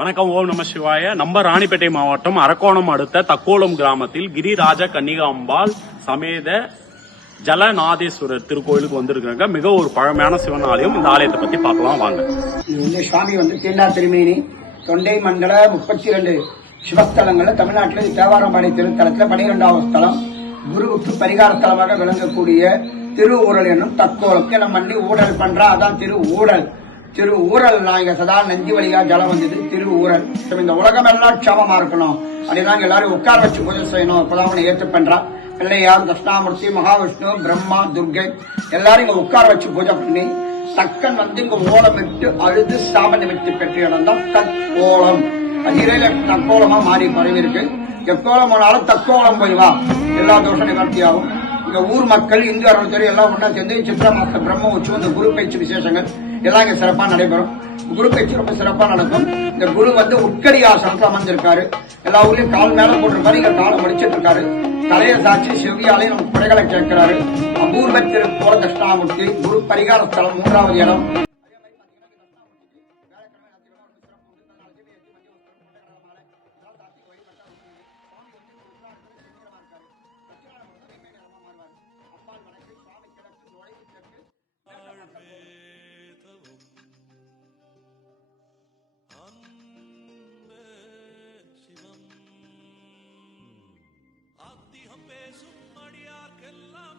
வணக்கம் ஓம் நம சிவாய. நம்ம ராணிப்பேட்டை மாவட்டம் அரக்கோணம் அடுத்த தக்கோலம் கிராமத்தில் கிரிராஜ கன்னிகாம்பாள் சமேத ஜலநாதேஸ்வரர் திருக்கோயிலுக்கு வந்திருக்காங்க மிக ஒரு பழமையான சிவன் ஆலயம். இந்த ஆலயத்தை பத்தி பார்க்கலாம் வாங்க. இந்த சுவாமி வந்து தீண்டா திருமேனி. தொண்டை மண்டல முப்பத்தி ரெண்டு சிவஸ்தலங்கள்ல தமிழ்நாட்டில் தேவாரம்பாடி திருத்தலத்தில் பனிரெண்டாவது ஸ்தலம். குருவுக்கு பரிகார ஸ்தலமாக விளங்கக்கூடிய திரு ஊரல் என்னும் தக்கோலம் நம்ம பண்ணி ஊழல் பண்றா. அதான் திரு ஊழல் திரு ஊரல் நாயக சதா நந்தி வழியா ஜலம் வந்தது. திரு ஊரல் இந்த உலகம் எல்லாம் க்ஷமமா இருக்கணும். அப்படிதான் எல்லாரும் உட்கார வச்சு பூஜை செய்யணும். இப்பதான் ஏற்று பண்றா பிள்ளையார் தட்சிணாமூர்த்தி மகாவிஷ்ணு பிரம்மா துர்கை எல்லாரும் இங்க உட்கார வச்சு பூஜை பண்ணி தக்கன் வந்து இங்க ஓலமிட்டு அழுது சாப விட்டு பெற்ற இடம் தான் தக்கோலம். அதிரையில தக்கோலமா மாறி பரவி இருக்கு. எக்கோலம் போனாலும் தக்கோலம் போய்வா எல்லா தோஷம் நிவர்த்தியாகும் இங்க ஊர் மக்கள் இந்து அறுபத்தேழு எல்லாம் ஒன்றா சேர்ந்து சித்திர மாச பிரம்ம உற்சவம் இந்த குரு பயிற்சி விசேஷங்கள். எல்லாம் இங்க சிறப்பா நடைபெறும் குரு பயிற்சி ரொம்ப சிறப்பா நடக்கும். இந்த குரு வந்து உட்கடி ஆசனத்துல அமர்ந்திருக்காரு. எல்லா ஊர்லயும் கால் மேல போட்டிருப்பாரு. இங்க காலை முடிச்சிட்டு இருக்காரு. தலையை சாட்சி செவ்வியாலே நமக்கு குறைகளை கேட்கிறாரு அபூர்வ திருப்போல தட்சிணாமூர்த்தி குரு பரிகார ஸ்தலம் மூன்றாவது இடம்.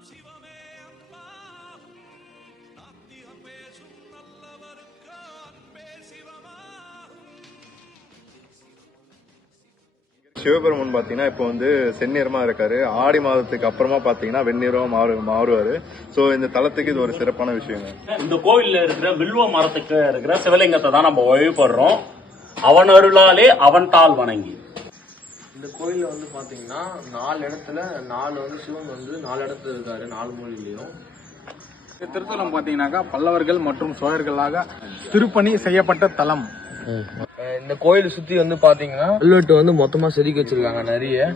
சிவமே அன்பாகும். நாத்திகம் பேசும் நல்லவருக்கு அன்பே சிவமாகும். சிவபெருமன் பாத்தீங்கன்னா இப்போ வந்து செந்நிறமா இருக்காரு. ஆடி மாதத்துக்கு அப்புறமா பாத்தீங்கன்னா வெந்நிறம் மாறு மாறுவாரு. சோ இந்த தலத்துக்கு இது ஒரு சிறப்பான விஷயங்க. இந்த கோயில்ல இருக்கிற வில்வ மரத்துக்கு இருக்கிற சிவலிங்கத்தை தான் நம்ம வழிபடுறோம். அவன் அருளாலே அவன் தாள் வணங்கி. இந்த கோயில்ல வந்து பாத்தீங்கன்னா நாலு இடத்துல நாலு வந்து சிவன் வந்து நாலு இடத்துல இருக்காரு நாலு மூலையிலயும். இந்த திருத்தலம் பாத்தீங்கன்னாக்கா பல்லவர்கள் மற்றும் சோழர்களாக திருப்பணி செய்யப்பட்ட தலம். இந்த கோயில் சுத்தி வந்து பாத்தீங்கன்னா கல்வெட்டு வந்து மொத்தமா செதுக்கி வச்சிருக்காங்க நிறைய.